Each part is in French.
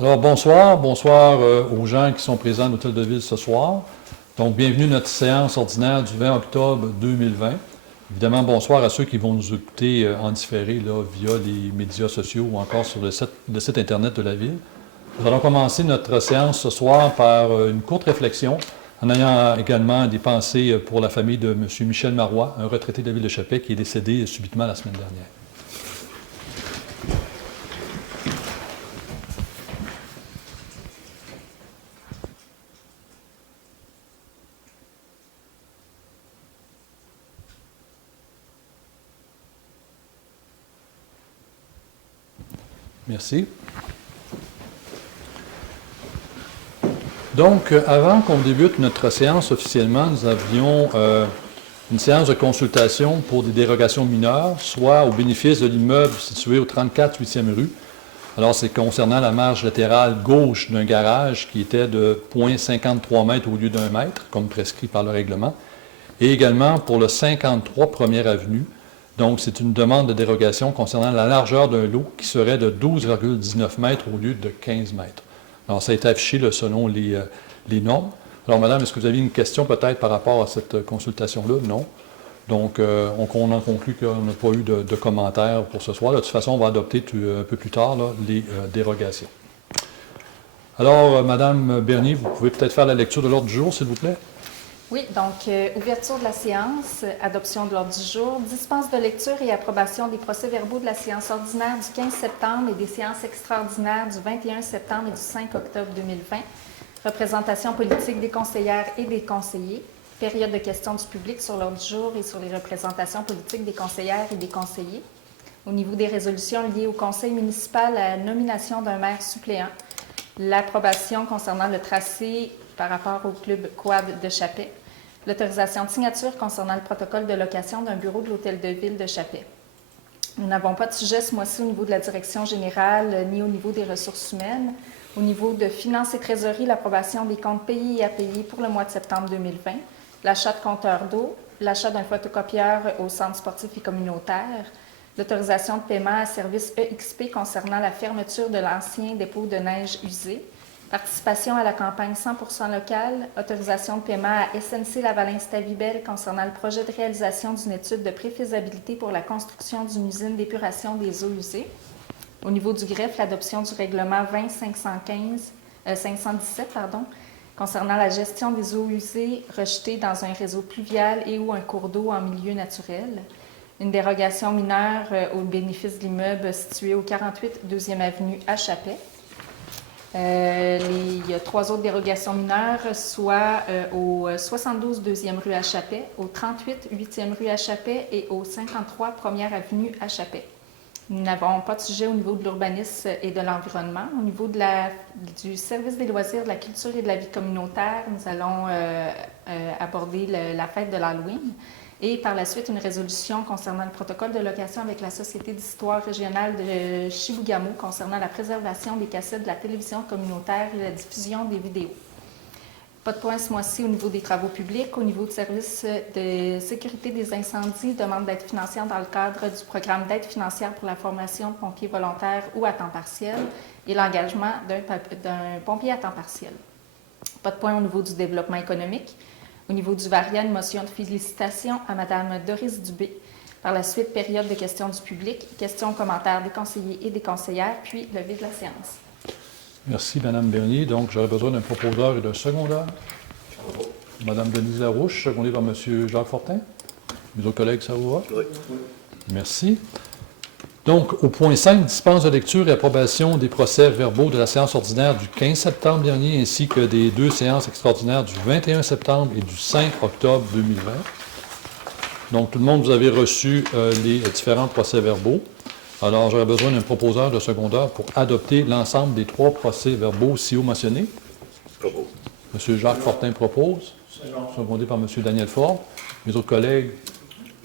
Alors, bonsoir aux gens qui sont présents à l'Hôtel de Ville ce soir. Donc, bienvenue à notre séance ordinaire du 20 octobre 2020. Évidemment, bonsoir à ceux qui vont nous écouter en différé là, via les médias sociaux ou encore sur le site Internet de la Ville. Nous allons commencer notre séance ce soir par une courte réflexion, en ayant également des pensées pour la famille de M. Michel Marois, un retraité de la Ville de Chapais qui est décédé subitement la semaine dernière. Merci. Donc, avant qu'on débute notre séance officiellement, nous avions une séance de consultation pour des dérogations mineures, soit au bénéfice de l'immeuble situé au 34 8e rue. Alors, c'est concernant la marge latérale gauche d'un garage qui était de 0,53 mètres au lieu d'1 mètre, comme prescrit par le règlement, et également pour le 53 1er avenue. Donc, c'est une demande de dérogation concernant la largeur d'un lot qui serait de 12,19 mètres au lieu de 15 mètres. Alors, ça a été affiché là, selon les normes. Alors, madame, est-ce que vous avez une question peut-être par rapport à cette consultation-là? Non. Donc, on en conclut qu'on n'a pas eu de commentaires pour ce soir. De toute façon, on va adopter un peu plus tard là, les dérogations. Alors, madame Bernier, vous pouvez peut-être faire la lecture de l'ordre du jour, s'il vous plaît? Oui, donc ouverture de la séance, adoption de l'ordre du jour, dispense de lecture et approbation des procès-verbaux de la séance ordinaire du 15 septembre et des séances extraordinaires du 21 septembre et du 5 octobre 2020, représentation politique des conseillères et des conseillers, période de questions du public sur l'ordre du jour et sur les représentations politiques des conseillères et des conseillers. Au niveau des résolutions liées au conseil municipal à la nomination d'un maire suppléant, l'approbation concernant le tracé par rapport au club quad de Chapais, l'autorisation de signature concernant le protocole de location d'un bureau de l'Hôtel de Ville de Chapais. Nous n'avons pas de sujet ce mois-ci au niveau de la direction générale ni au niveau des ressources humaines. Au niveau de finances et trésorerie, l'approbation des comptes payés et à payer pour le mois de septembre 2020, l'achat de compteurs d'eau, l'achat d'un photocopieur au centre sportif et communautaire, l'autorisation de paiement à service EXP concernant la fermeture de l'ancien dépôt de neige usé, participation à la campagne 100% locale, autorisation de paiement à SNC Lavalin-Stavibel concernant le projet de réalisation d'une étude de préfaisabilité pour la construction d'une usine d'épuration des eaux usées. Au niveau du greffe, l'adoption du règlement 517 concernant la gestion des eaux usées rejetées dans un réseau pluvial et ou un cours d'eau en milieu naturel. Une dérogation mineure au bénéfice de l'immeuble situé au 48 2e avenue à Chapais. Il y a 3 autres dérogations mineures, soit au 72 2e rue à Chapais, au 38 8e rue à Chapais et au 53 1er avenue à Chapais. Nous n'avons pas de sujet au niveau de l'urbanisme et de l'environnement. Au niveau du service des loisirs, de la culture et de la vie communautaire, nous allons aborder la fête de l'Halloween. Et par la suite, une résolution concernant le protocole de location avec la Société d'histoire régionale de Chibougamau concernant la préservation des cassettes de la télévision communautaire et la diffusion des vidéos. Pas de point ce mois-ci au niveau des travaux publics. Au niveau du service de sécurité des incendies, demande d'aide financière dans le cadre du programme d'aide financière pour la formation de pompiers volontaires ou à temps partiel et l'engagement d'un pompier à temps partiel. Pas de point au niveau du développement économique. Au niveau du variant, une motion de félicitation à Mme Doris Dubé. Par la suite, période de questions du public, questions, commentaires des conseillers et des conseillères, puis levée de la séance. Merci, Mme Bernier. Donc, j'aurais besoin d'un proposeur et d'un secondeur. Mme Denise Larouche, secondée par M. Jacques Fortin. Mes autres collègues, ça vous va? Oui. Merci. Donc, au point 5, dispense de lecture et approbation des procès-verbaux de la séance ordinaire du 15 septembre dernier ainsi que des 2 séances extraordinaires du 21 septembre et du 5 octobre 2020. Donc, tout le monde, vous avez reçu les différents procès-verbaux. Alors, j'aurais besoin d'un proposeur de secondeur pour adopter l'ensemble des 3 procès-verbaux si haut mentionnés. Propos. M. Jacques Fortin propose, secondé par M. Daniel Ford. Mes autres collègues,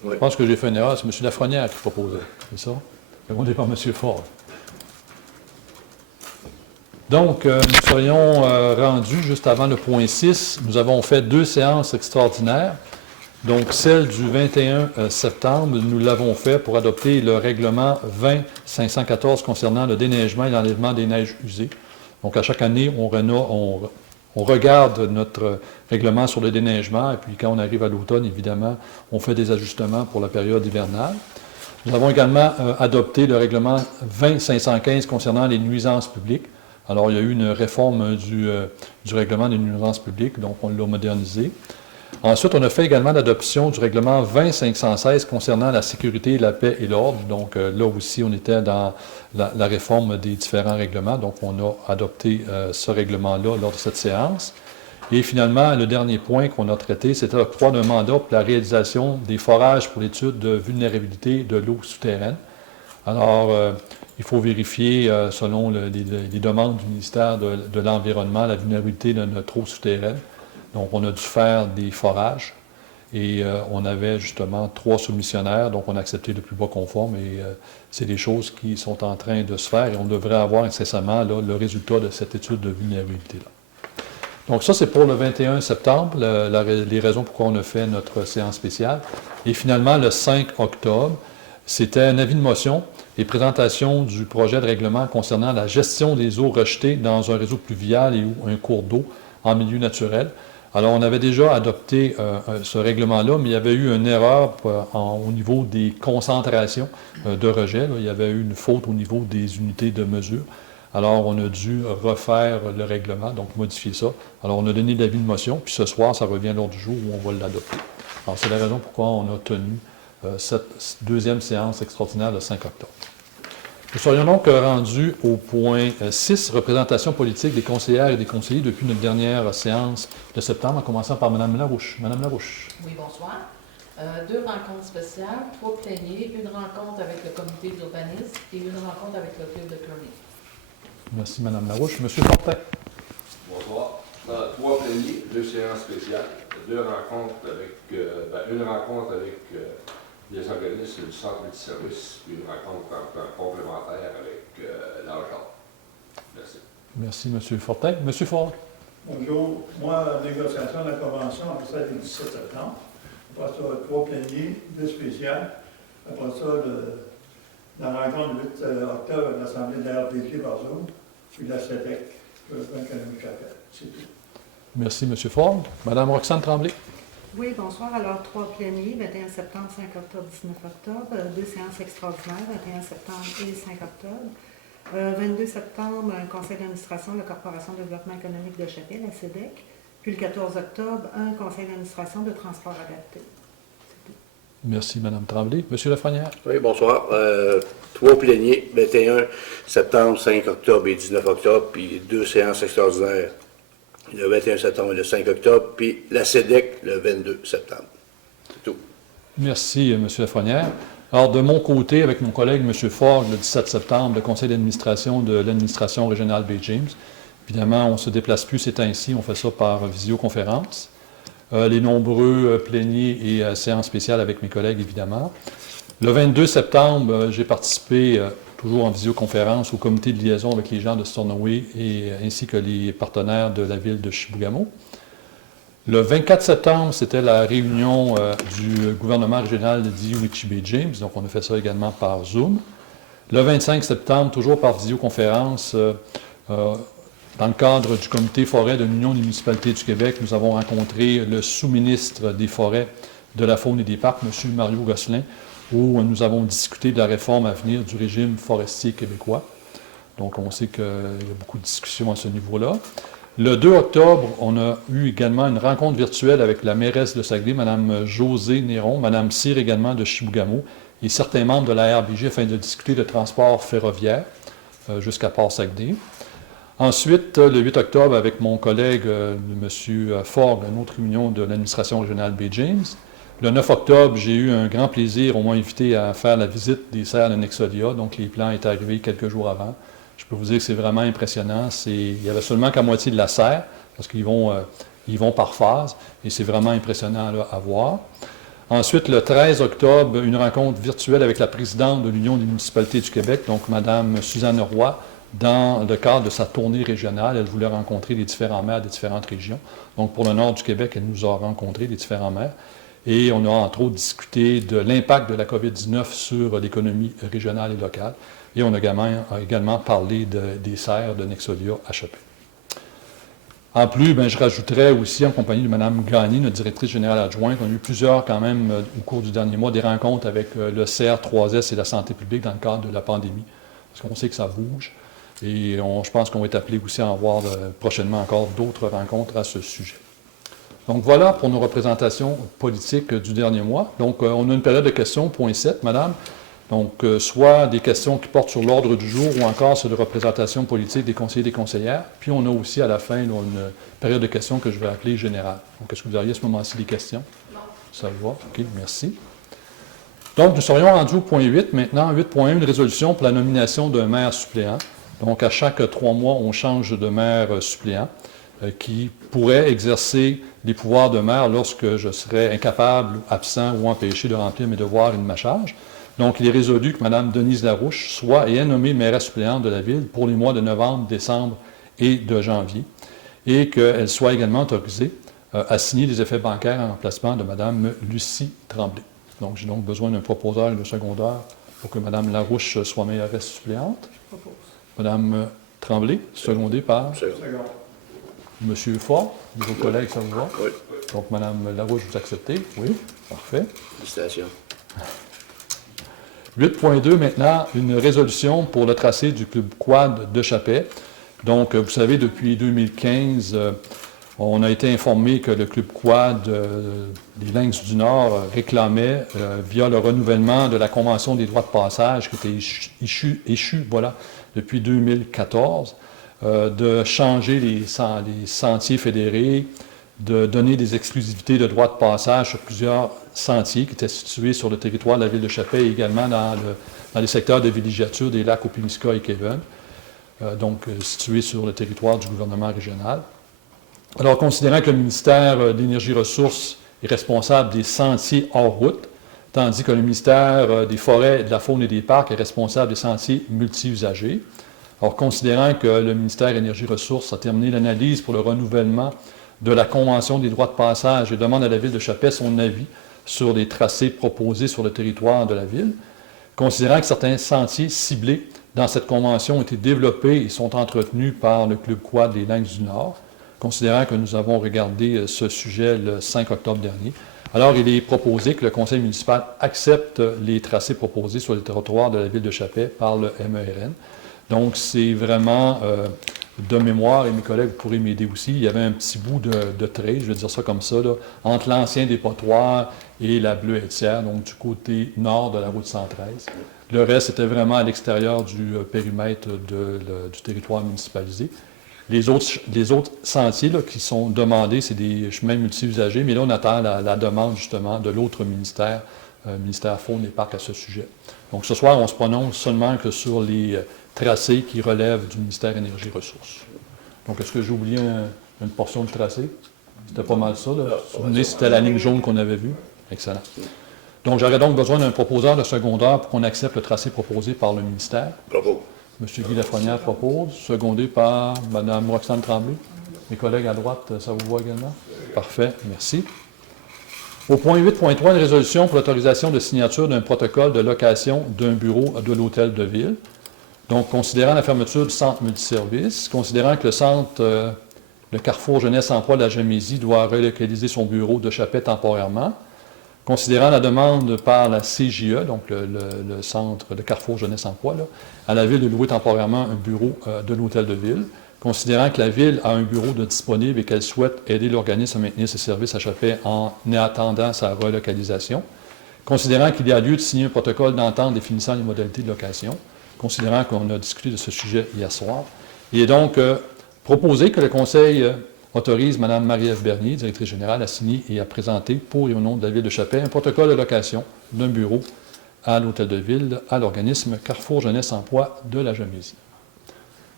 Oui. je pense que j'ai fait une erreur, c'est M. Lafrenière qui proposait, c'est ça? Secondé par M. Ford. Donc, nous serions rendus juste avant le point 6. Nous avons fait 2 séances extraordinaires. Donc, celle du 21 septembre, nous l'avons fait pour adopter le règlement 20-514 concernant le déneigement et l'enlèvement des neiges usées. Donc, à chaque année, on regarde notre règlement sur le déneigement, et puis quand on arrive à l'automne, évidemment, on fait des ajustements pour la période hivernale. Nous avons également adopté le règlement 20-515 concernant les nuisances publiques. Alors, il y a eu une réforme du règlement des nuisances publiques, donc on l'a modernisé. Ensuite, on a fait également l'adoption du règlement 20-516 concernant la sécurité, la paix et l'ordre. Donc, là aussi, on était dans la réforme des différents règlements. Donc, on a adopté ce règlement-là lors de cette séance. Et finalement, le dernier point qu'on a traité, c'était l'octroi d'un mandat pour la réalisation des forages pour l'étude de vulnérabilité de l'eau souterraine. Alors, il faut vérifier, selon les demandes du ministère de l'Environnement, la vulnérabilité de notre eau souterraine. Donc, on a dû faire des forages et on avait justement 3 soumissionnaires, donc on a accepté le plus bas conforme et c'est des choses qui sont en train de se faire et on devrait avoir incessamment là, le résultat de cette étude de vulnérabilité-là. Donc, ça, c'est pour le 21 septembre, les raisons pourquoi on a fait notre séance spéciale. Et finalement, le 5 octobre, c'était un avis de motion et présentation du projet de règlement concernant la gestion des eaux rejetées dans un réseau pluvial et ou un cours d'eau en milieu naturel. Alors, on avait déjà adopté ce règlement-là, mais il y avait eu une erreur au niveau des concentrations de rejet. Là. Il y avait eu une faute au niveau des unités de mesure. Alors, on a dû refaire le règlement, donc modifier ça. Alors, on a donné l'avis de motion, puis ce soir, ça revient lors du jour où on va l'adopter. Alors, c'est la raison pourquoi on a tenu cette deuxième séance extraordinaire le 5 octobre. Nous serions donc rendus au point 6, représentation politique des conseillères et des conseillers depuis notre dernière séance de septembre, en commençant par Mme Larouche. Mme Larouche. Oui, bonsoir. 2 rencontres spéciales, 3 pléniers, une rencontre avec le comité d'urbanisme et une rencontre avec le club de curling. Merci, Mme Larouche. M. Fortin. Bonsoir. 3 pléniers, 2 séances spéciales, 2 rencontres avec, une rencontre avec les organismes du centre multiservice, puis une rencontre complémentaire avec l'AGA. Merci. Merci, M. Fortin. M. Ford. Bonjour. Moi, la négociation de la convention, après ça, le 17 septembre. Après ça, 3 pléniers, 2 spéciales. Après ça, la rencontre du 8 octobre à l'Assemblée de la RDC par Zoom, puis la CEDEC, le Plan économique chapelle. C'est tout. Merci, M. Ford. Mme Roxane Tremblay. Oui, bonsoir. Alors, 3 pléniers, 21 septembre, 5 octobre, 19 octobre, 2 séances extraordinaires, 21 septembre et 5 octobre. 22 septembre, un conseil d'administration de la Corporation de développement économique de Chapelle, la CEDEC. Puis le 14 octobre, un conseil d'administration de transport adapté. Merci, Mme Tremblay. M. Lafrenière. Oui, bonsoir. 3 pléniers, 21 septembre, 5 octobre et 19 octobre, puis 2 séances extraordinaires, le 21 septembre et le 5 octobre, puis la CEDEC le 22 septembre. C'est tout. Merci, M. Lafrenière. Alors, de mon côté, avec mon collègue M. Ford, le 17 septembre, le conseil d'administration de l'administration régionale Bay James. Évidemment, on ne se déplace plus ces temps-ci, on fait ça par visioconférence. Les nombreux pléniers et séances spéciales avec mes collègues, évidemment. Le 22 septembre, j'ai participé, toujours en visioconférence, au comité de liaison avec les gens de Stornoway ainsi que les partenaires de la ville de Chibougamau. Le 24 septembre, c'était la réunion du gouvernement régional de Diowichi-Bay James, donc on a fait ça également par Zoom. Le 25 septembre, toujours par visioconférence, dans le cadre du comité forêt de l'Union des municipalités du Québec, nous avons rencontré le sous-ministre des Forêts, de la Faune et des Parcs, M. Mario Gosselin, où nous avons discuté de la réforme à venir du régime forestier québécois. Donc, on sait qu'il y a beaucoup de discussions à ce niveau-là. Le 2 octobre, on a eu également une rencontre virtuelle avec la mairesse de Saguenay, Mme Josée Néron, Mme Cyr également de Chibougamau, et certains membres de la RBJ afin de discuter de transport ferroviaire jusqu'à Port-Saguenay. Ensuite, le 8 octobre, avec mon collègue, M. Ford, une autre réunion de l'administration régionale Bay James. Le 9 octobre, j'ai eu un grand plaisir, on m'a invité à faire la visite des serres de Nexodia, donc les plans étaient arrivés quelques jours avant. Je peux vous dire que c'est vraiment impressionnant. Il n'y avait seulement qu'à moitié de la serre, parce qu'ils vont par phase, et c'est vraiment impressionnant là, à voir. Ensuite, le 13 octobre, une rencontre virtuelle avec la présidente de l'Union des municipalités du Québec, donc Mme Suzanne Roy, dans le cadre de sa tournée régionale. Elle voulait rencontrer les différents maires des différentes régions. Donc, pour le nord du Québec, elle nous a rencontrés, les différents maires. Et on a entre autres discuté de l'impact de la COVID-19 sur l'économie régionale et locale. Et on a également parlé des serres de Nexodia à Chapet. En plus, je rajouterais aussi, en compagnie de Mme Gagné, notre directrice générale adjointe, on a eu plusieurs, quand même, au cours du dernier mois, des rencontres avec le CR3S et la santé publique dans le cadre de la pandémie. Parce qu'on sait que ça bouge. Et je pense qu'on va être appelé aussi à en voir prochainement encore d'autres rencontres à ce sujet. Donc voilà pour nos représentations politiques du dernier mois. Donc on a une période de questions, point 7, Madame. Donc soit des questions qui portent sur l'ordre du jour ou encore sur les représentations politiques des conseillers et des conseillères. Puis on a aussi à la fin une période de questions que je vais appeler générale. Donc est-ce que vous auriez à ce moment-ci des questions? Non. Ça va, OK, merci. Donc nous serions rendus au point 8 maintenant. 8.1, une résolution pour la nomination d'un maire suppléant. Donc à chaque 3 mois, on change de maire suppléant qui pourrait exercer les pouvoirs de maire lorsque je serais incapable, absent ou empêché de remplir mes devoirs et de ma charge. Donc, il est résolu que Mme Denise Larouche soit et est nommée mairesse suppléante de la Ville pour les mois de novembre, décembre et de janvier, et qu'elle soit également autorisée à signer les effets bancaires en remplacement de Mme Lucie Tremblay. Donc, j'ai donc besoin d'un proposeur et d'un secondaire pour que Mme Larouche soit mairesse suppléante. Je propose. Mme Tremblay, secondée par Second. M. Fort. Vos collègues, ça vous va? Oui. Donc, Mme Larouche, vous acceptez? Oui, parfait. Félicitations. 8.2, maintenant, une résolution pour le tracé du club quad de Chapet. Donc, vous savez, depuis 2015, on a été informé que le club quad des Lynx du Nord réclamait, via le renouvellement de la Convention des droits de passage qui était échue depuis 2014, de changer les sentiers fédérés, de donner des exclusivités de droits de passage sur plusieurs sentiers qui étaient situés sur le territoire de la ville de Chapet et également dans les secteurs de villégiature des lacs Opimiska et Kevin, situés sur le territoire du gouvernement régional. Alors, considérant que le ministère de l'Énergie et Ressources est responsable des sentiers hors route, tandis que le ministère des Forêts, de la Faune et des Parcs est responsable des sentiers multi-usagers. Alors, considérant que le ministère de l'Énergie et Ressources a terminé l'analyse pour le renouvellement de la Convention des droits de passage et demande à la Ville de Chapet son avis sur les tracés proposés sur le territoire de la Ville, considérant que certains sentiers ciblés dans cette convention ont été développés et sont entretenus par le Club Quad des Lynx du Nord, considérant que nous avons regardé ce sujet le 5 octobre dernier. Alors, il est proposé que le conseil municipal accepte les tracés proposés sur le territoire de la Ville de Chapet par le MERN. Donc, c'est vraiment de mémoire, et mes collègues pourraient m'aider aussi, il y avait un petit bout de trait, je vais dire ça comme ça, là, entre l'ancien dépotoir et la Bleuetière, donc du côté nord de la route 113. Le reste était vraiment à l'extérieur du périmètre du territoire municipalisé. Les autres sentiers là, qui sont demandés, c'est des chemins multi-usagers, mais là, on attend la demande justement de l'autre ministère, ministère Faune et Parcs à ce sujet. Donc ce soir, on se prononce seulement que sur les tracés qui relèvent du ministère Énergie et Ressources. Donc est-ce que j'ai oublié une portion de tracé? C'était pas mal ça. Là. Vous vous souvenez, c'était la ligne jaune qu'on avait vue? Excellent. Donc j'aurais donc besoin d'un proposeur de secondaire pour qu'on accepte le tracé proposé par le ministère. Bravo. M. Guy Lafrenière propose, secondé par Mme Roxane Tremblay. Mes collègues à droite, ça vous voit également? Parfait, merci. Au point 8.3, une résolution pour l'autorisation de signature d'un protocole de location d'un bureau de l'hôtel de ville. Donc, considérant la fermeture du centre multiservice, considérant que le centre, le Carrefour Jeunesse Emploi de la Gamésie doit relocaliser son bureau de Chapet temporairement, considérant la demande par la CJE, donc le centre de Carrefour Jeunesse Emploi, là, à la Ville de louer temporairement un bureau de l'hôtel de ville, considérant que la Ville a un bureau de disponible et qu'elle souhaite aider l'organisme à maintenir ses services à Chapet en attendant sa relocalisation, considérant qu'il y a lieu de signer un protocole d'entente définissant les modalités de location, considérant qu'on a discuté de ce sujet hier soir. Il est donc proposé que le Conseil autorise Mme Marie-Ève Bernier, directrice générale, à signer et à présenter pour et au nom de la Ville de Chapet un protocole de location d'un bureau à l'hôtel de ville à l'organisme Carrefour Jeunesse Emploi de la Gamésie.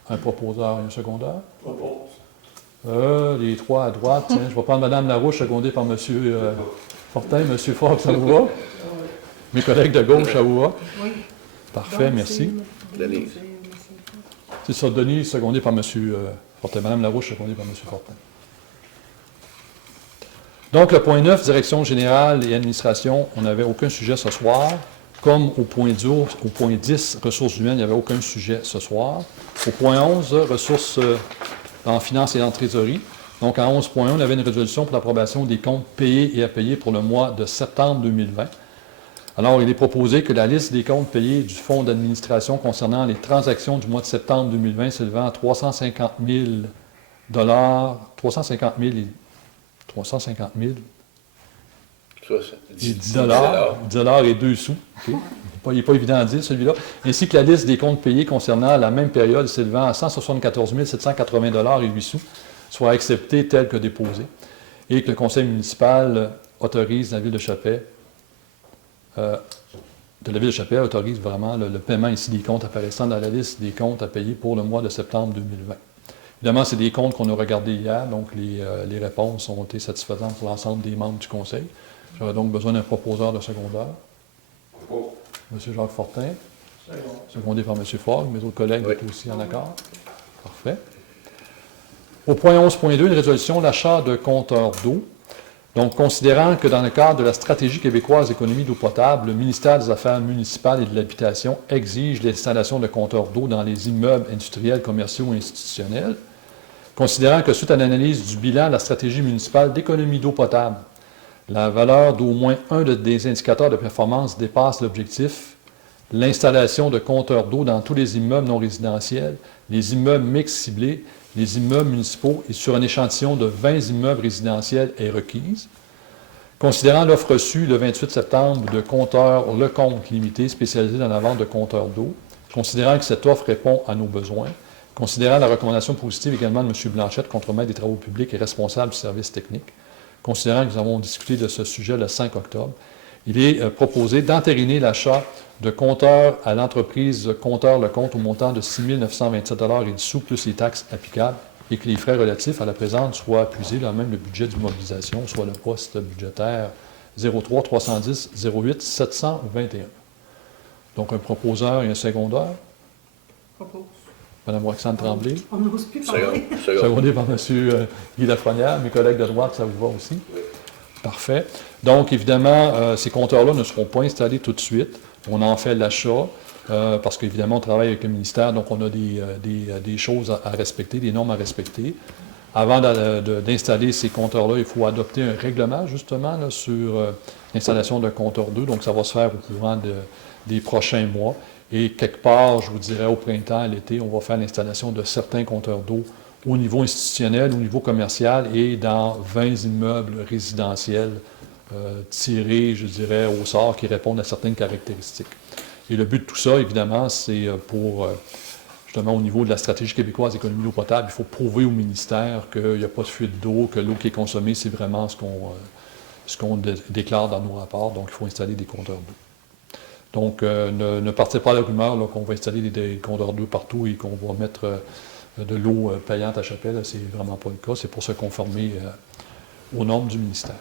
Un proposeur et un secondaire? Propose. Les trois à droite. Tiens, je vais prendre Mme Larouche, secondée par M. Fortin. M. Fox, ça vous va? Mes collègues de gauche, ça vous va? Oui. Parfait, Donc, merci. Denise. C'est ça, Denis, secondé par M. Fortin. Mme Larouche, secondée par M. Fortin. Donc, le point 9, direction générale et administration, on n'avait aucun sujet ce soir. Comme au point 10, ressources humaines, il n'y avait aucun sujet ce soir. Au point 11, ressources en finance et en trésorerie. Donc, en 11.1, on avait une résolution pour l'approbation des comptes payés et à payer pour le mois de septembre 2020. Alors, il est proposé que la liste des comptes payés du fonds d'administration concernant les transactions du mois de septembre 2020 s'élevant à 350 000 350 000 et 10 dollars et 2 sous. Okay. Il n'est pas évident à dire, celui-là. Ainsi que la liste des comptes payés concernant la même période s'élevant à 174 780 dollars et 8 sous, soit acceptée telle que déposée, et que le conseil municipal autorise la ville de Chappais, autorise vraiment le paiement ici des comptes apparaissant dans la liste des comptes à payer pour le mois de septembre 2020. Évidemment, c'est des comptes qu'on a regardés hier, donc les réponses ont été satisfaisantes pour l'ensemble des membres du conseil. J'aurais donc besoin d'un proposeur de secondaire. M. Jacques Fortin, secondé par M. Fogg. Mes autres collègues étaient aussi en accord. Parfait. Au point 11.2, une résolution, l'achat de compteurs d'eau. Donc, considérant que dans le cadre de la stratégie québécoise d'économie d'eau potable, le ministère des Affaires municipales et de l'Habitation exige l'installation de compteurs d'eau dans les immeubles industriels, commerciaux et institutionnels, considérant que suite à l'analyse du bilan de la stratégie municipale d'économie d'eau potable, la valeur d'au moins un des indicateurs de performance dépasse l'objectif, l'installation de compteurs d'eau dans tous les immeubles non résidentiels, les immeubles mixtes ciblés, les immeubles municipaux et sur un échantillon de 20 immeubles résidentiels est requise. Considérant l'offre reçue le 28 septembre de compteurs Lecomte Limité spécialisé dans la vente de compteurs d'eau, considérant que cette offre répond à nos besoins, considérant la recommandation positive également de M. Blanchette, contremaître des travaux publics et responsable du service technique, considérant que nous avons discuté de ce sujet le 5 octobre, il est proposé d'entériner l'achat de compteurs à l'entreprise Compteur Lecomte au montant de 6 927 $ et dessous, plus les taxes applicables, et que les frais relatifs à la présente soient puisés dans même le budget d'immobilisation, soit le poste budgétaire 03 310 08 721. Donc, un proposeur et un secondaire. Propose. Mme Roxane Tremblay. On n'ose plus parler. Secondé par M. Guy Lafrenière. Mes collègues de droite, ça vous va aussi? Oui. Parfait. Donc, évidemment, ces compteurs-là ne seront pas installés tout de suite. On en fait l'achat, parce qu'évidemment, on travaille avec le ministère, donc on a des choses à respecter, des normes à respecter. Avant d'installer ces compteurs-là, il faut adopter un règlement, justement, là, sur l'installation de compteurs d'eau. Donc, ça va se faire au courant des prochains mois. Et quelque part, je vous dirais, au printemps, à l'été, on va faire l'installation de certains compteurs d'eau au niveau institutionnel, au niveau commercial et dans 20 immeubles résidentiels tirés, je dirais, au sort qui répondent à certaines caractéristiques. Et le but de tout ça, évidemment, c'est pour, justement, au niveau de la stratégie québécoise d'économie d'eau potable, il faut prouver au ministère qu'il n'y a pas de fuite d'eau, que l'eau qui est consommée, c'est vraiment ce qu'on déclare dans nos rapports. Donc, il faut installer des compteurs d'eau. Donc, ne partez pas à la rumeur qu'on va installer des compteurs d'eau partout et qu'on va mettre de l'eau payante à Chappelle. C'est vraiment pas le cas. C'est pour se conformer aux normes du ministère.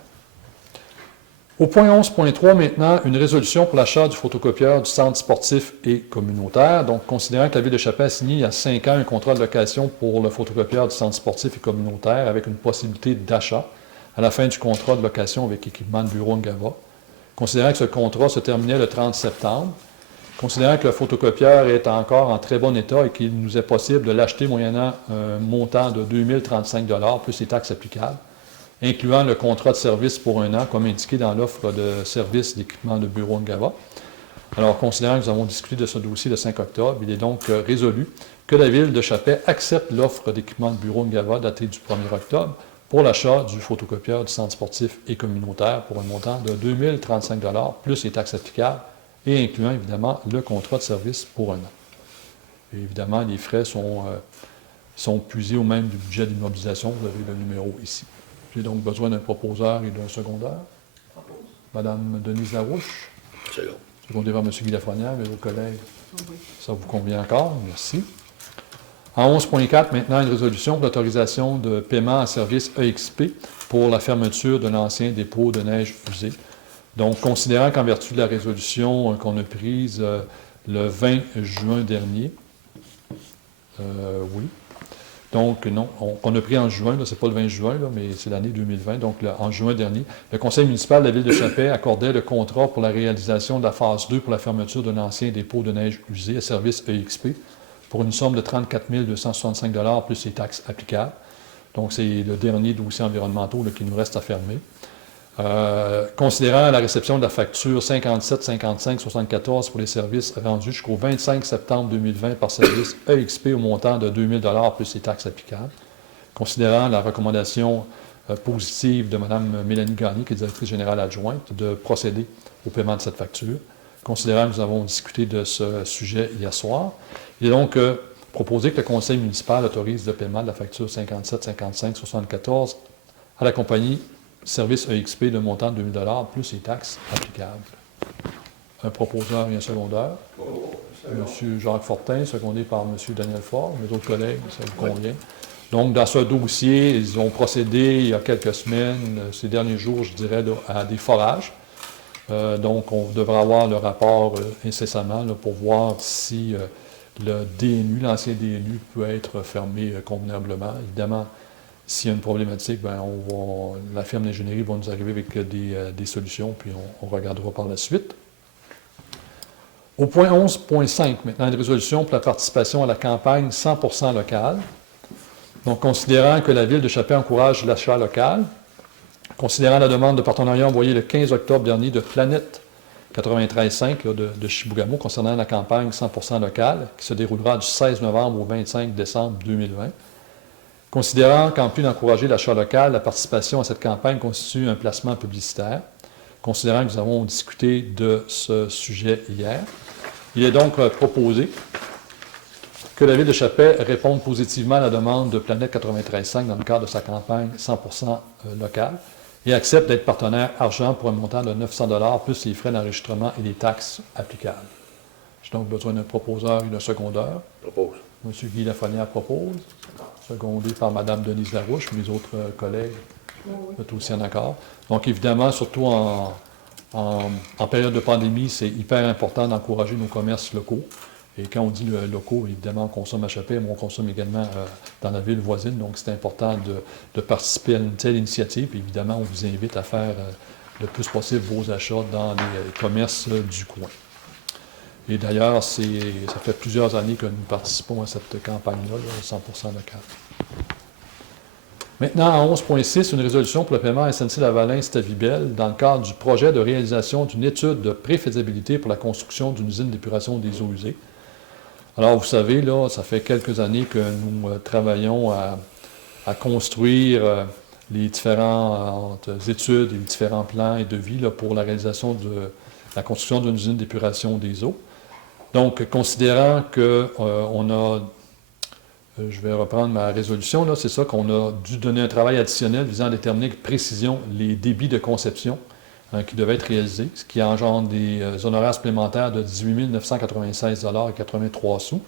Au point 11.3, maintenant, une résolution pour l'achat du photocopieur du centre sportif et communautaire. Donc, considérant que la Ville de Chappelle a signé il y a 5 ans un contrat de location pour le photocopieur du centre sportif et communautaire avec une possibilité d'achat à la fin du contrat de location avec équipement de bureau Ngava. Considérant que ce contrat se terminait le 30 septembre, considérant que le photocopieur est encore en très bon état et qu'il nous est possible de l'acheter moyennant un montant de 2 035 $ plus les taxes applicables, incluant le contrat de service pour 1 an, comme indiqué dans l'offre de service d'équipement de bureau Ngava. Alors, considérant que nous avons discuté de ce dossier le 5 octobre, il est donc résolu que la Ville de Chappelle accepte l'offre d'équipement de bureau Ngava datée du 1er octobre pour l'achat du photocopieur du centre sportif et communautaire pour un montant de 2 035 $ plus les taxes applicables et incluant évidemment le contrat de service pour 1 an. Et évidemment, les frais sont puisés au même du budget d'immobilisation. Vous avez le numéro ici. J'ai donc besoin d'un proposeur et d'un secondaire. Madame Denise Larouche. Secondé par M. Guy Lafrenière, mes autres collègues. Oui. Ça vous convient encore? Merci. En 11.4, maintenant, une résolution d'autorisation de paiement à service EXP pour la fermeture de l'ancien dépôt de neige usée. Donc, considérant qu'en vertu de la résolution qu'on a prise le 20 juin dernier, Donc, non, on a pris en juin, ce n'est pas le 20 juin, là, mais c'est l'année 2020, donc en juin dernier, le conseil municipal de la ville de Chappais accordait le contrat pour la réalisation de la phase 2 pour la fermeture d'un ancien dépôt de neige usée à service EXP pour une somme de 34 265 $ plus les taxes applicables. Donc, c'est le dernier dossier environnementaux là, qui nous reste à fermer. Considérant la réception de la facture 57 55 74 pour les services rendus jusqu'au 25 septembre 2020 par service EXP au montant de 2 000 $ plus les taxes applicables. Considérant la recommandation positive de Mme Mélanie Gagné, qui est directrice générale adjointe, de procéder au paiement de cette facture. Considérant que nous avons discuté de ce sujet hier soir, il est donc proposé que le conseil municipal autorise le paiement de la facture 57 55 74 à la compagnie service EXP de montant de 2 000 $ plus les taxes applicables. Un proposeur et un secondeur. M. Jacques Fortin, secondé par M. Daniel Faure. Mes autres collègues, ça vous convient. Donc, dans ce dossier, ils ont procédé il y a quelques semaines, ces derniers jours, je dirais, là, à des forages. Donc, on devra avoir le rapport incessamment là, pour voir si le DNU, l'ancien DNU, peut être fermé convenablement. Évidemment, s'il y a une problématique, bien, la firme d'ingénierie va nous arriver avec des solutions, puis on regardera par la suite. Au point 11.5, maintenant, une résolution pour la participation à la campagne 100% locale. Donc, considérant que la Ville de Chappais encourage l'achat local, considérant la demande de partenariat envoyée le 15 octobre dernier de Planète 93.5 de Chibougamau concernant la campagne 100% locale, qui se déroulera du 16 novembre au 25 décembre 2020, considérant qu'en plus d'encourager l'achat local, la participation à cette campagne constitue un placement publicitaire, considérant que nous avons discuté de ce sujet hier, il est donc proposé que la Ville de Chappais réponde positivement à la demande de Planète 93.5 dans le cadre de sa campagne 100% locale et accepte d'être partenaire argent pour un montant de 900 $ plus les frais d'enregistrement et les taxes applicables. J'ai donc besoin d'un proposeur et d'un secondeur. Propose. M. Guy Lafrenière propose, secondé par Mme Denise Larouche, mes autres collègues sont aussi en accord. Donc, évidemment, surtout en période de pandémie, c'est hyper important d'encourager nos commerces locaux. Et quand on dit locaux, évidemment, on consomme à Chappais, mais on consomme également dans la ville voisine. Donc, c'est important de participer à une telle initiative. Et évidemment, on vous invite à faire le plus possible vos achats dans les commerces du coin. Et d'ailleurs, ça fait plusieurs années que nous participons à cette campagne-là, 100% local. Maintenant, en 11.6, une résolution pour le paiement SNC-Lavalin-Stavibel dans le cadre du projet de réalisation d'une étude de préfaisabilité pour la construction d'une usine d'épuration des eaux usées. Alors, vous savez, là, ça fait quelques années que nous travaillons à construire les différentes études et les différents plans et devis là, pour la réalisation de la construction d'une usine d'épuration des eaux. Donc, considérant qu'on a, je vais reprendre ma résolution, là, c'est ça qu'on a dû donner un travail additionnel visant à déterminer avec précision les débits de conception qui devaient être réalisés, ce qui engendre des honoraires supplémentaires de 18 996,83 $.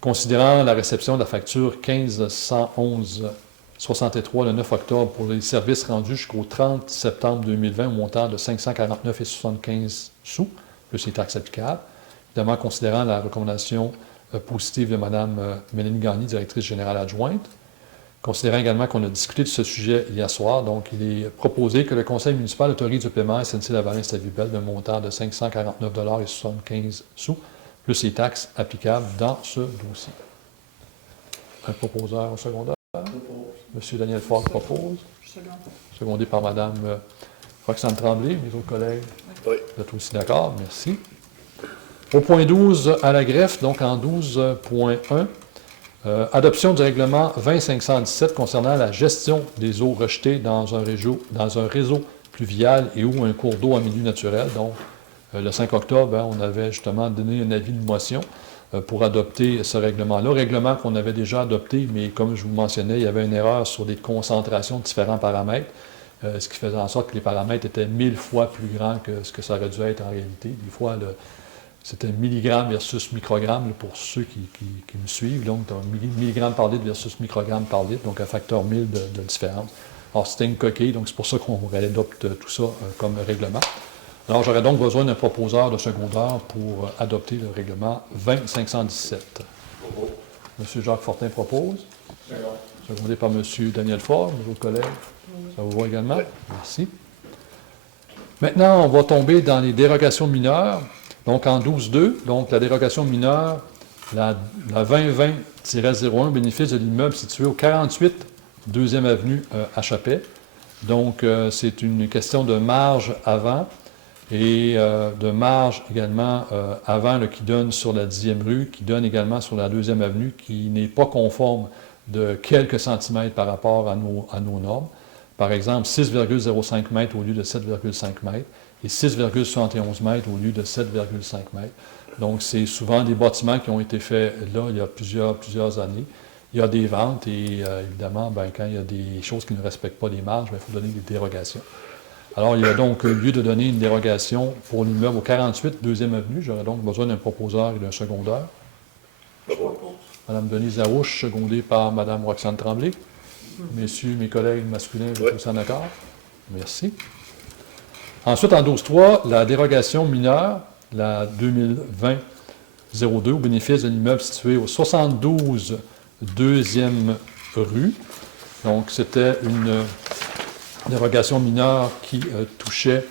Considérant la réception de la facture 1511,63 le 9 octobre pour les services rendus jusqu'au 30 septembre 2020 au montant de 549,75 $, plus les taxes applicables. Évidemment, considérant la recommandation positive de Mme Mélanie Gagné, directrice générale adjointe. Considérant également qu'on a discuté de ce sujet hier soir, donc il est proposé que le conseil municipal autorise le paiement SNC-Lavalin-Stavibel d'un montant de 549,75 $, plus les taxes applicables dans ce dossier. Un proposeur, un secondeur. M. Daniel Faure propose. Secondé par Mme Roxane Tremblay, mes autres collègues. Oui. Vous êtes aussi d'accord, merci. Au point 12, à la greffe, donc en 12.1, adoption du règlement 20-517 concernant la gestion des eaux rejetées dans un réseau pluvial et ou un cours d'eau en milieu naturel. Donc, le 5 octobre, on avait justement donné un avis de motion pour adopter ce règlement-là. Règlement qu'on avait déjà adopté, mais comme je vous mentionnais, il y avait une erreur sur les concentrations de différents paramètres, ce qui faisait en sorte que les paramètres étaient 1000 fois plus grands que ce que ça aurait dû être en réalité. Des fois, c'était milligramme versus microgramme là, pour ceux qui me suivent. Donc, milligramme par litre versus microgramme par litre, donc un facteur 1000 de différence. Alors, c'était une coquille, donc c'est pour ça qu'on adopte tout ça comme règlement. Alors, j'aurais donc besoin d'un proposeur de secondeur pour adopter le règlement 20-517. M. Jacques Fortin propose. Second. Secondé par M. Daniel Ford, mes autres collègues. Ça vous va également? Oui. Merci. Maintenant, on va tomber dans les dérogations mineures. Donc, en 12.2, donc la dérogation mineure, la 2020-01 au bénéfice de l'immeuble situé au 48 2e avenue à Chapet. Donc, c'est une question de marge avant et de marge également avant là, qui donne sur la 10e rue, qui donne également sur la 2e avenue, qui n'est pas conforme de quelques centimètres par rapport à nos normes. Par exemple, 6,05 mètres au lieu de 7,5 mètres et 6,71 mètres au lieu de 7,5 mètres. Donc, c'est souvent des bâtiments qui ont été faits là il y a plusieurs années. Il y a des ventes et évidemment, quand il y a des choses qui ne respectent pas les marges, il faut donner des dérogations. Alors, il y a donc lieu de donner une dérogation pour l'immeuble au 48 2e avenue. J'aurais donc besoin d'un proposeur et d'un secondeur. Mme Denise Larouche, secondée par Mme Roxane Tremblay. Messieurs, mes collègues masculins, vous êtes tous en accord? Merci. Ensuite, en 12.3, la dérogation mineure, la 2020-02, au bénéfice de l'immeuble situé au 72 2e rue. Donc, c'était une dérogation mineure qui touchait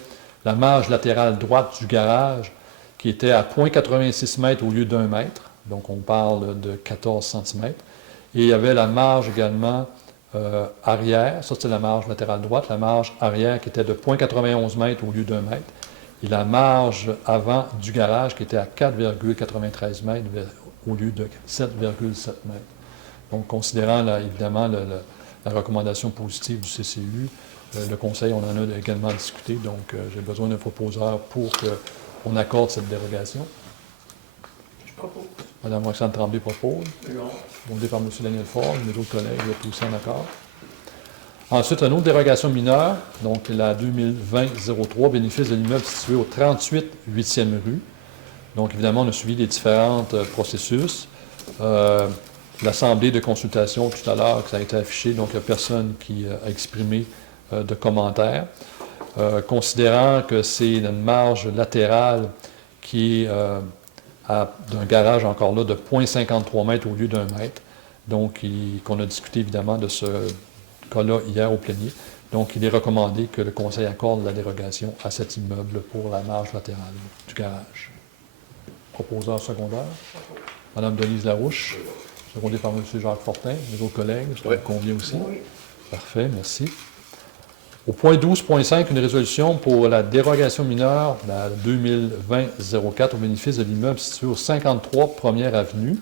la marge latérale droite du garage, qui était à 0,86 mètres au lieu d'1 mètre. Donc, on parle de 14 cm. Et il y avait la marge également arrière, ça c'était la marge latérale droite, la marge arrière qui était de 0,91 mètres au lieu d'1 mètre, et la marge avant du garage qui était à 4,93 mètres au lieu de 7,7 mètres. Donc, considérant là, évidemment la recommandation positive du CCU, le Conseil, on en a également discuté, donc j'ai besoin d'un proposeur pour qu'on accorde cette dérogation. Je propose. Mme Roxane Tremblay propose. Second. Demandé par M. Daniel Ford, mes autres collègues, vous êtes aussi en accord. Ensuite, une autre dérogation mineure, donc la 2020-03, bénéfice de l'immeuble situé au 38 8e rue. Donc, évidemment, on a suivi les différents processus. L'assemblée de consultation tout à l'heure, ça a été affiché, donc il n'y a personne qui a exprimé de commentaires. Considérant que c'est une marge latérale qui est d'un garage encore là de 0,53 mètres au lieu d'1 mètre. Donc, qu'on a discuté évidemment de ce cas-là hier au plénier. Donc, il est recommandé que le Conseil accorde la dérogation à cet immeuble pour la marge latérale du garage. Proposeur secondaire. Mme Denise Larouche, secondée par M. Jacques Fortin, mes autres collègues, ça vous convient aussi? Oui. Parfait, merci. Au point 12.5, une résolution pour la dérogation mineure, la 2020-04, au bénéfice de l'immeuble situé au 53 1er avenue.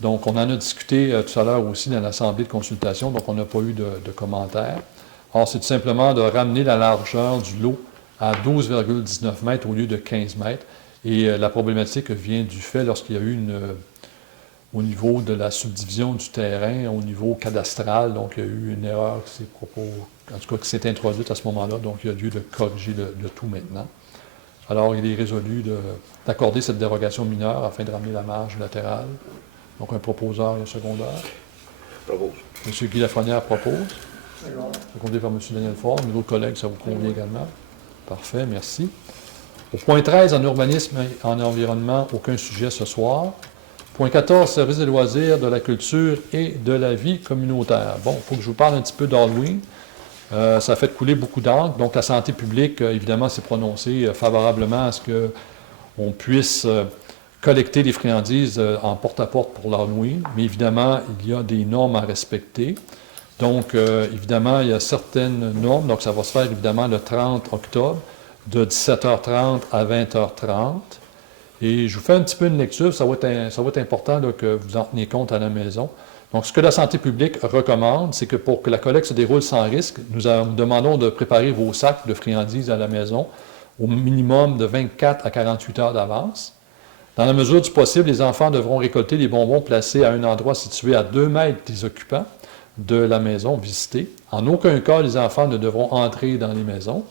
Donc, on en a discuté tout à l'heure aussi dans l'Assemblée de consultation, donc on n'a pas eu de commentaires. Or, c'est tout simplement de ramener la largeur du lot à 12,19 mètres au lieu de 15 mètres. Et la problématique vient du fait, lorsqu'il y a eu au niveau de la subdivision du terrain, au niveau cadastral, donc il y a eu une erreur qui s'est introduite à ce moment-là, donc il y a lieu de corriger le tout maintenant. Alors, il est résolu d'accorder cette dérogation mineure afin de ramener la marge latérale. Donc, un proposeur et un secondaire. Propose. M. Guy Lafrenière propose. Second. Secondé par M. Daniel Ford. Mes autres collègues, ça vous convient également? Parfait, merci. Au point 13, en urbanisme et en environnement, aucun sujet ce soir. Point 14, service des loisirs, de la culture et de la vie communautaire. Bon, il faut que je vous parle un petit peu d'Halloween. Ça a fait couler beaucoup d'encre. Donc, la santé publique, évidemment, s'est prononcée favorablement à ce qu'on puisse collecter les friandises en porte-à-porte pour l'Halloween. Mais évidemment, il y a des normes à respecter. Donc, évidemment, il y a certaines normes. Donc, ça va se faire, évidemment, le 30 octobre, de 17h30 à 20h30. Et je vous fais un petit peu une lecture. Ça va être important là, que vous en teniez compte à la maison. Donc, ce que la santé publique recommande, c'est que pour que la collecte se déroule sans risque, nous demandons de préparer vos sacs de friandises à la maison au minimum de 24 à 48 heures d'avance. Dans la mesure du possible, les enfants devront récolter les bonbons placés à un endroit situé à 2 mètres des occupants de la maison visitée. En aucun cas, les enfants ne devront entrer dans les maisons.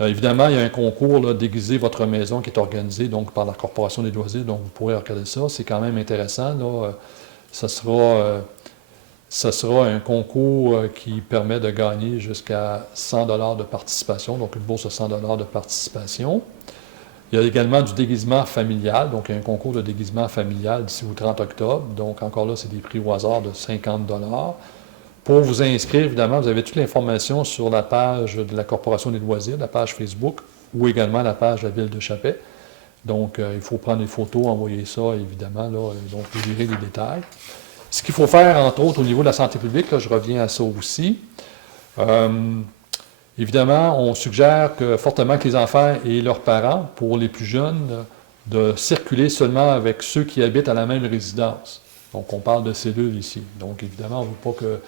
Évidemment, il y a un concours là, Déguiser votre maison qui est organisé donc, par la Corporation des loisirs, donc vous pourrez regarder ça. C'est quand même intéressant. Là. Ça sera un concours qui permet de gagner jusqu'à 100 $ de participation, donc une bourse de 100 $ de participation. Il y a également du déguisement familial, donc un concours de déguisement familial d'ici au 30 octobre. Donc encore là, c'est des prix au hasard de 50 $. Pour vous inscrire, évidemment, vous avez toute l'information sur la page de la Corporation des loisirs, la page Facebook, ou également la page de la Ville de Chappais. Donc, il faut prendre des photos, envoyer ça, évidemment, là, donc vous lirez les détails. Ce qu'il faut faire, entre autres, au niveau de la santé publique, là, je reviens à ça aussi. Évidemment, on suggère fortement que les enfants et leurs parents, pour les plus jeunes, de circuler seulement avec ceux qui habitent à la même résidence. Donc, on parle de cellules ici. Donc, évidemment, on ne veut pas que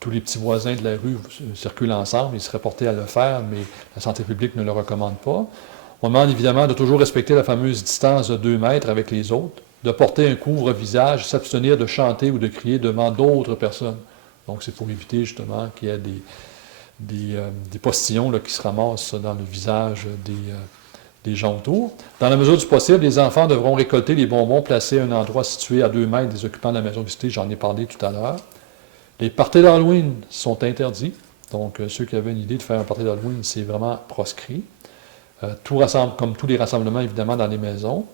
tous les petits voisins de la rue circulent ensemble. Ils seraient portés à le faire, mais la santé publique ne le recommande pas. On demande évidemment de toujours respecter la fameuse distance de 2 mètres avec les autres, de porter un couvre-visage, s'abstenir de chanter ou de crier devant d'autres personnes. Donc, c'est pour éviter justement qu'il y ait des postillons là, qui se ramassent dans le visage des gens autour. Dans la mesure du possible, les enfants devront récolter les bonbons placés à un endroit situé à 2 mètres des occupants de la maison visitée. J'en ai parlé tout à l'heure. Les parties d'Halloween sont interdits. Donc, ceux qui avaient une idée de faire un party d'Halloween, c'est vraiment proscrit. Comme tous les rassemblements, évidemment, dans les maisons.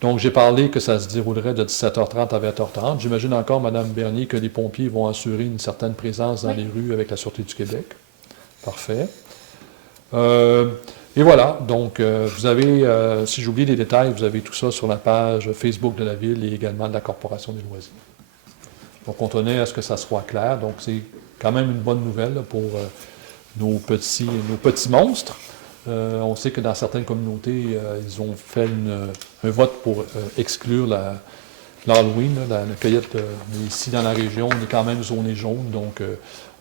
Donc, j'ai parlé que ça se déroulerait de 17h30 à 20h30. J'imagine encore, Mme Bernier, que les pompiers vont assurer une certaine présence dans les rues avec la Sûreté du Québec. Parfait. Et voilà, donc vous avez, si j'oublie les détails, vous avez tout ça sur la page Facebook de la Ville et également de la Corporation des loisirs. Donc, on tenait à ce que ça soit clair. Donc, c'est quand même une bonne nouvelle là, pour nos petits monstres. On sait que dans certaines communautés, ils ont fait un vote pour exclure l'Halloween, la cueillette. Mais ici, dans la région, on est quand même zoné jaune, donc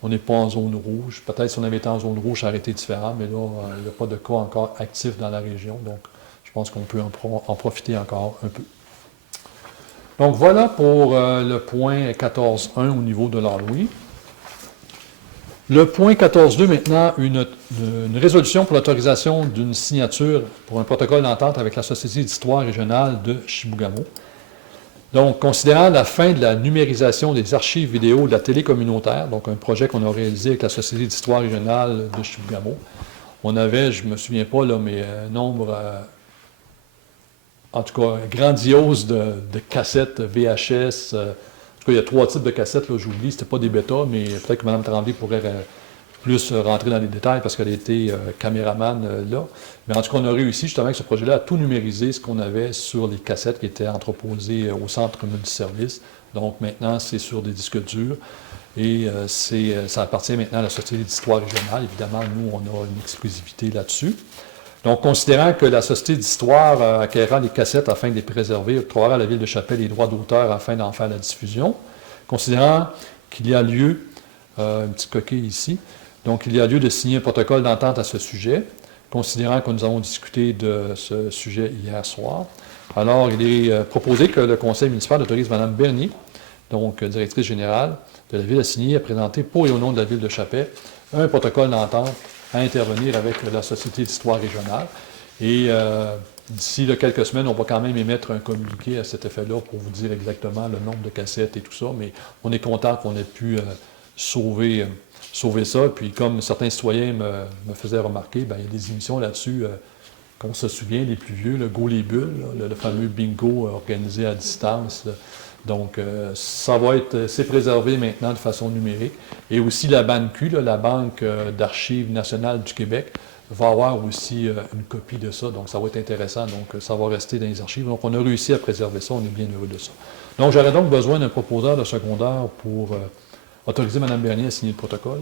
on n'est pas en zone rouge. Peut-être si on avait été en zone rouge, ça aurait été différent, mais là, il n'y a pas de cas encore actifs dans la région, donc je pense qu'on peut en profiter encore un peu. Donc voilà pour le point 14.1 au niveau de l'Halloween. Le point 14.2, maintenant, une résolution pour l'autorisation d'une signature pour un protocole d'entente avec la Société d'histoire régionale de Chibougamau. Donc, considérant la fin de la numérisation des archives vidéo de la télé communautaire, donc un projet qu'on a réalisé avec la Société d'histoire régionale de Chibougamau, on avait, je ne me souviens pas, là, mais un nombre, en tout cas, grandiose de cassettes VHS. Il y a 3 types de cassettes, là, j'oublie, ce n'était pas des bêtas, mais peut-être que Mme Tremblay pourrait plus rentrer dans les détails parce qu'elle était caméraman là. Mais en tout cas, on a réussi justement avec ce projet-là à tout numériser ce qu'on avait sur les cassettes qui étaient entreposées au centre multiservice. Donc maintenant, c'est sur des disques durs et ça appartient maintenant à la Société d'histoire régionale. Évidemment, nous, on a une exclusivité là-dessus. Donc, considérant que la Société d'histoire acquérera les cassettes afin de les préserver, octroiera à la Ville de Chappais les droits d'auteur afin d'en faire la diffusion, considérant qu'il y a lieu, une petite coquille ici, donc il y a lieu de signer un protocole d'entente à ce sujet, considérant que nous avons discuté de ce sujet hier soir. Alors, il est proposé que le Conseil municipal autorise Mme Bernier, donc directrice générale de la Ville, à signer et à présenter pour et au nom de la Ville de Chappais un protocole d'entente à intervenir avec la Société d'histoire régionale. Et d'ici quelques semaines, on va quand même émettre un communiqué à cet effet-là pour vous dire exactement le nombre de cassettes et tout ça, mais on est content qu'on ait pu sauver ça. Puis comme certains citoyens me faisaient remarquer, bien, il y a des émissions là-dessus qu'on se souvient, les plus vieux, le Go les bulles, là, le fameux bingo organisé à distance. Là. Donc, c'est préservé maintenant de façon numérique. Et aussi la BANQ, la Banque d'archives nationales du Québec, va avoir aussi une copie de ça. Donc, ça va être intéressant. Donc, ça va rester dans les archives. Donc, on a réussi à préserver ça. On est bien heureux de ça. Donc, j'aurais donc besoin d'un proposeur de secondaire pour autoriser Mme Bernier à signer le protocole.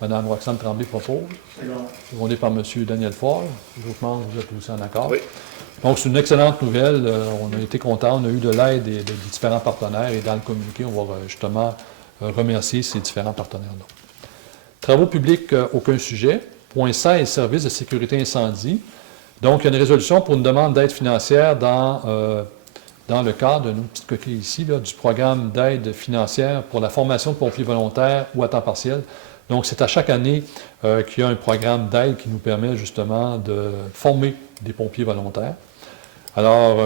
Mme Roxane Tremblay propose. Secondé par M. Daniel Faure. Les autres membres, vous êtes aussi en accord. Oui. Donc, c'est une excellente nouvelle. On a été contents. On a eu de l'aide des différents partenaires. Et dans le communiqué, on va justement remercier ces différents partenaires-là. Travaux publics, aucun sujet. Point 16, services de sécurité incendie. Donc, il y a une résolution pour une demande d'aide financière dans le cadre d'une petite coquille ici, là, du programme d'aide financière pour la formation de pompiers volontaires ou à temps partiel. Donc, c'est à chaque année qu'il y a un programme d'aide qui nous permet justement de former des pompiers volontaires. Alors,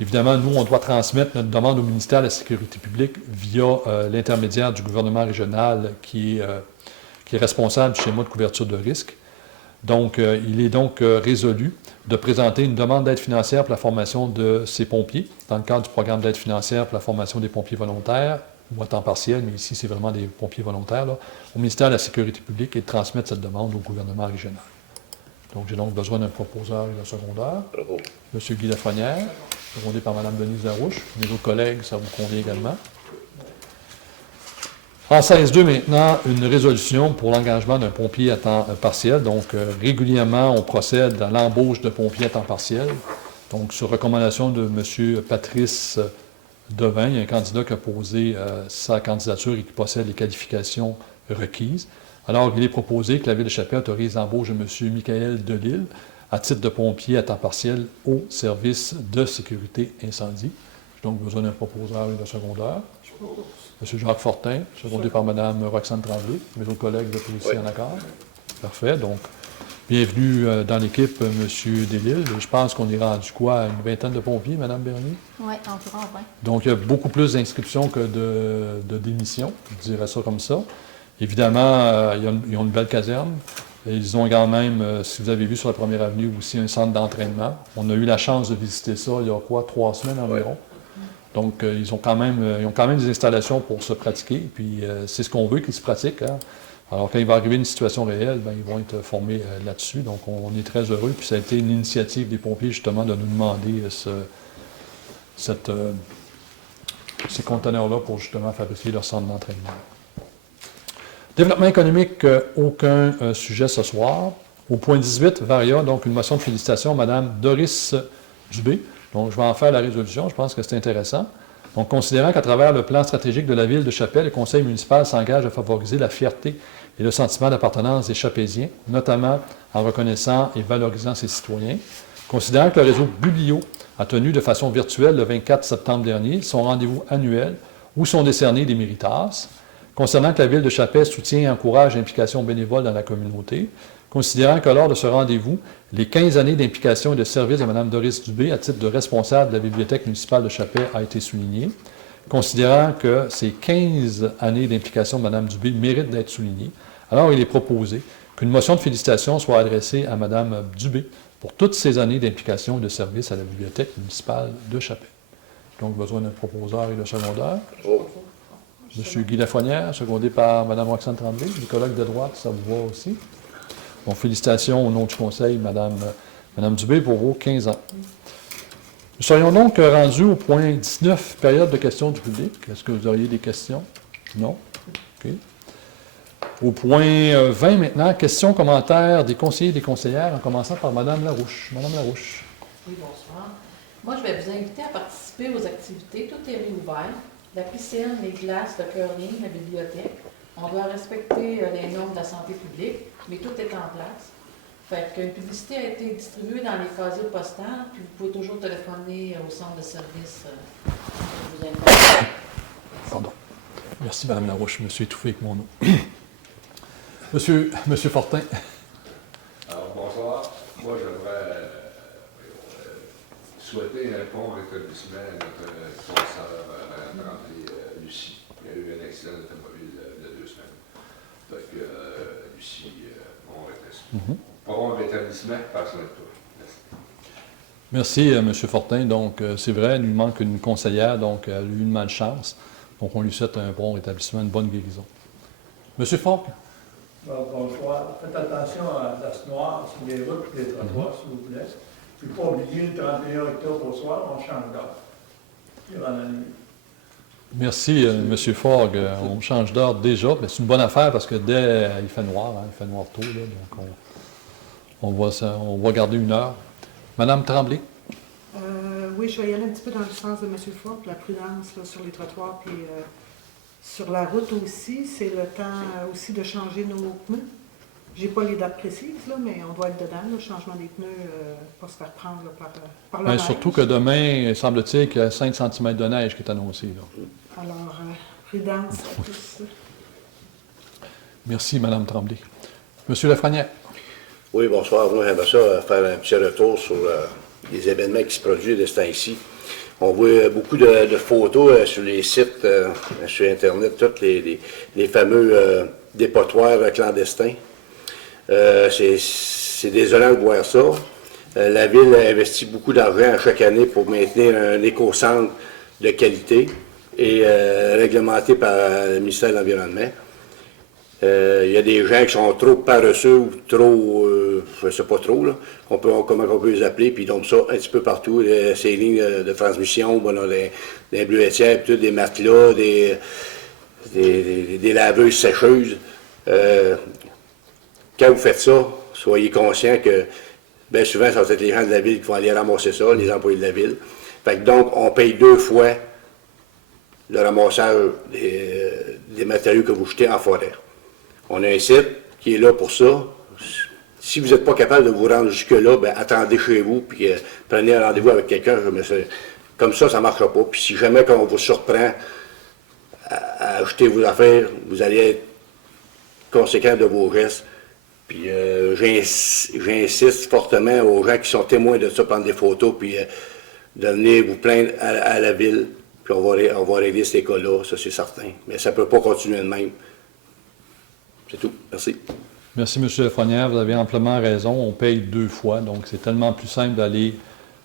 évidemment, nous, on doit transmettre notre demande au ministère de la Sécurité publique via l'intermédiaire du gouvernement régional qui est responsable du schéma de couverture de risque. Donc, il est donc résolu de présenter une demande d'aide financière pour la formation de ces pompiers, dans le cadre du programme d'aide financière pour la formation des pompiers volontaires, ou à temps partiel, mais ici, c'est vraiment des pompiers volontaires, là, au ministère de la Sécurité publique et de transmettre cette demande au gouvernement régional. Donc, j'ai donc besoin d'un proposeur et d'un secondaire. Bravo. M. Guy Lafrenière, secondé par Mme Denise Larouche. Mes autres collègues, ça vous convient également. En 16.2, maintenant, une résolution pour l'engagement d'un pompier à temps partiel. Donc, régulièrement, on procède à l'embauche de pompiers à temps partiel. Donc, sur recommandation de M. Patrice Devin, il y a un candidat qui a posé sa candidature et qui possède les qualifications requises. Alors, il est proposé que la Ville de Chapelle autorise l'embauche de M. Michael Delille à titre de pompier à temps partiel au service de sécurité incendie. J'ai donc besoin d'un proposeur et d'un secondaire. M. Jacques Fortin, secondé par Mme Roxane Tremblay. Mes autres collègues sont aussi en accord. Parfait. Donc, bienvenue dans l'équipe, M. Delille. Je pense qu'on est rendu quoi, à une vingtaine de pompiers, Mme Bernier? Oui, environ 20. Donc, il y a beaucoup plus d'inscriptions que de démissions, je dirais ça comme ça. Évidemment, ils ont une belle caserne. Et ils ont quand même, si vous avez vu sur la première avenue, aussi un centre d'entraînement. On a eu la chance de visiter ça il y a 3 semaines environ. Donc, ils ont quand même des installations pour se pratiquer. Puis, c'est ce qu'on veut qu'ils se pratiquent. Hein. Alors, quand il va arriver une situation réelle, bien, ils vont être formés là-dessus. Donc, on est très heureux. Puis, ça a été une initiative des pompiers, justement, de nous demander ces conteneurs-là pour, justement, fabriquer leur centre d'entraînement. Développement économique, aucun sujet ce soir. Au point 18, Varia, donc une motion de félicitations à Mme Doris Dubé. Donc, je vais en faire la résolution, je pense que c'est intéressant. Donc, considérant qu'à travers le plan stratégique de la Ville de Chapelle, le Conseil municipal s'engage à favoriser la fierté et le sentiment d'appartenance des Chapéziens, notamment en reconnaissant et valorisant ses citoyens. Considérant que le réseau Bublio a tenu de façon virtuelle le 24 septembre dernier son rendez-vous annuel où sont décernés des méritas. Concernant que la Ville de Chapelle soutient et encourage l'implication bénévole dans la communauté, considérant que lors de ce rendez-vous, les 15 années d'implication et de service de Mme Doris Dubé à titre de responsable de la Bibliothèque municipale de Chapelle a été souligné, considérant que ces 15 années d'implication de Mme Dubé méritent d'être soulignées, alors il est proposé qu'une motion de félicitations soit adressée à Mme Dubé pour toutes ces années d'implication et de service à la Bibliothèque municipale de Chapelle. Donc, besoin d'un proposeur et d'un secondaire. M. Guy Lafrenière, secondé par Mme Roxane Tremblay. Les collègues de droite, ça vous voit aussi. Bon, félicitations au nom du Conseil, Mme Dubé, pour vos 15 ans. Nous serions donc rendus au point 19, période de questions du public. Est-ce que vous auriez des questions? Non? OK. Au point 20 maintenant, questions, commentaires des conseillers et des conseillères, en commençant par Mme Larouche. Mme Larouche. Oui, bonsoir. Moi, je vais vous inviter à participer aux activités. Tout est réouvert. La piscine, les glaces, le curling, la bibliothèque. On doit respecter les normes de la santé publique, mais tout est en place. Fait qu'une publicité a été distribuée dans les casiers postales, puis vous pouvez toujours téléphoner au centre de service si vous intéresse. Pardon. Merci, Mme Larouche. Je me suis étouffé avec mon eau. Monsieur Fortin. Alors, bonsoir. Moi, j'aimerais souhaiter un bon rétablissement à notre consoeur, Mme Tremblay, Lucie. Il y a eu un accident d'automobile il y a 2 semaines. Donc, Lucie, bon rétablissement, passe-moi de toi. Merci, Merci. M. Fortin. Donc, c'est vrai, il lui manque une conseillère, donc elle a eu une malchance. Donc, on lui souhaite un bon rétablissement, une bonne guérison. M. Falk. Bonsoir. Faites attention à l'as noire sur les routes et les trottoirs, s'il vous plaît. Puis pas oublier le 31 octobre au soir, on change d'heure. Durant la nuit. Merci, M. Fogg. On change d'heure déjà. C'est une bonne affaire parce que dès il fait noir, hein, il fait noir tôt, là, donc on va garder une heure. Madame Tremblay. Oui, je vais y aller un petit peu dans le sens de M. Fogg, la prudence là, sur les trottoirs, puis sur la route aussi. C'est le temps aussi de changer nos pneus. Je n'ai pas les dates précises, là, mais on doit être dedans, le changement des pneus, pas se faire prendre là, par la neige. Surtout que demain, semble-t-il qu'il y a 5 cm de neige qui est annoncé. Là. Alors, prudence à tous. Merci, Mme Tremblay. Monsieur Lafrenière. Oui, bonsoir. Moi, j'aimerais ça faire un petit retour sur les événements qui se produisent de ce temps-ci. On voit beaucoup de photos sur les sites, sur Internet, tous les fameux dépotoirs clandestins. c'est désolant de voir ça. La Ville investit beaucoup d'argent chaque année pour maintenir un éco-centre de qualité et réglementé par le ministère de l'Environnement. Il y a des gens qui sont trop paresseux ou trop, je ne sais pas trop, là, comment on peut les appeler, puis ils donnent ça un petit peu partout, ces lignes de transmission, bon, des bleuetières, des matelas, des laveuses sécheuses. Quand vous faites ça, soyez conscients que bien souvent, ça va être les gens de la Ville qui vont aller ramasser ça, les employés de la Ville. Fait que donc, on paye 2 fois le ramassage des matériaux que vous jetez en forêt. On a un site qui est là pour ça. Si vous n'êtes pas capable de vous rendre jusque-là, bien, attendez chez vous, puis prenez un rendez-vous avec quelqu'un. Comme ça ne marchera pas. Puis si jamais quand on vous surprend à jeter vos affaires, vous allez être conséquent de vos gestes. Puis j'insiste fortement aux gens qui sont témoins de ça, prendre des photos, puis de venir vous plaindre à la Ville, puis on va régler ces cas-là, ça c'est certain. Mais ça ne peut pas continuer de même. C'est tout. Merci. Merci, M. Lafrenière. Vous avez amplement raison. On paye 2 fois, donc c'est tellement plus simple d'aller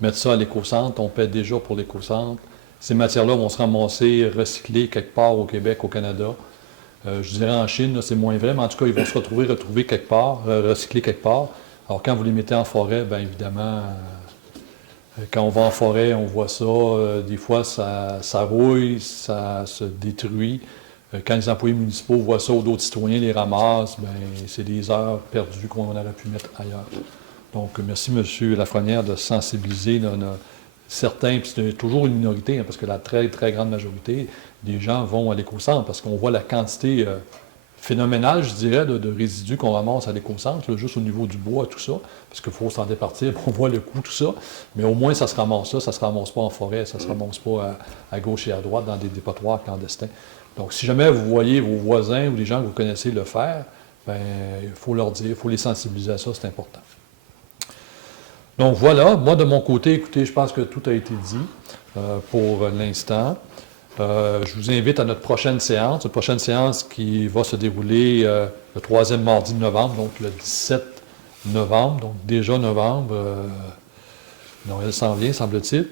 mettre ça à l'éco-centre. On paie déjà pour l'éco-centre. Ces matières-là vont se ramasser, recycler quelque part au Québec, au Canada. Je dirais en Chine, c'est moins vrai, mais en tout cas, ils vont se retrouver quelque part, recycler quelque part. Alors, quand vous les mettez en forêt, bien évidemment, quand on va en forêt, on voit ça. Des fois, ça rouille, ça se détruit. Quand les employés municipaux voient ça ou d'autres citoyens les ramassent, bien, c'est des heures perdues qu'on aurait pu mettre ailleurs. Donc, merci, M. Lafrenière, de sensibiliser certains, puis c'est toujours une minorité, hein, parce que la très, très grande majorité des gens vont à l'éco-centre, parce qu'on voit la quantité phénoménale, je dirais, de résidus qu'on ramasse à l'éco-centre, là, juste au niveau du bois, tout ça, parce qu'il faut s'en départir, on voit le coût, tout ça, mais au moins ça se ramasse là, ça ne se ramasse pas en forêt, ça ne se ramasse pas à gauche et à droite dans des dépotoirs clandestins. Donc, si jamais vous voyez vos voisins ou les gens que vous connaissez le faire, bien, il faut leur dire, il faut les sensibiliser à ça, c'est important. Donc voilà, moi de mon côté, écoutez, je pense que tout a été dit pour l'instant. Je vous invite à notre prochaine séance, qui va se dérouler le 3e mardi de novembre, donc le 17 novembre, donc déjà novembre, Noël s'en vient, semble-t-il.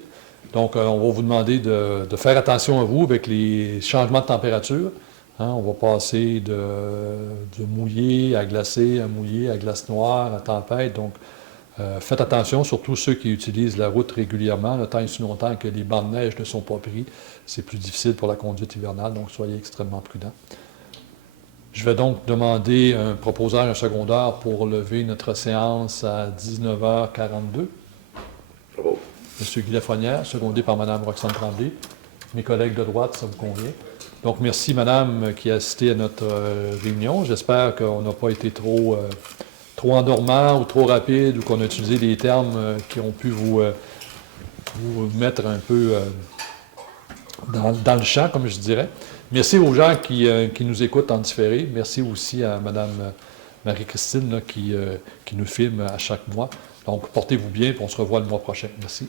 Donc, on va vous demander de faire attention à vous avec les changements de température. Hein, on va passer de mouillé à glacé, à mouillé, à glace noire, à tempête. Donc, faites attention, surtout ceux qui utilisent la route régulièrement, le temps et si longtemps que les bancs de neige ne sont pas pris. C'est plus difficile pour la conduite hivernale, donc soyez extrêmement prudents. Je vais donc demander un proposeur, un secondaire pour lever notre séance à 19h42. Bravo. M. Guy Lafrenière, secondé par Mme Roxane Tremblay. Mes collègues de droite, ça vous convient. Donc, merci, Madame, qui a assisté à notre réunion. J'espère qu'on n'a pas été trop endormant ou trop rapide ou qu'on a utilisé des termes qui ont pu vous mettre un peu dans le champ, comme je dirais. Merci aux gens qui nous écoutent en différé. Merci aussi à Mme Marie-Christine qui nous filme à chaque mois. Donc, portez-vous bien et on se revoit le mois prochain. Merci.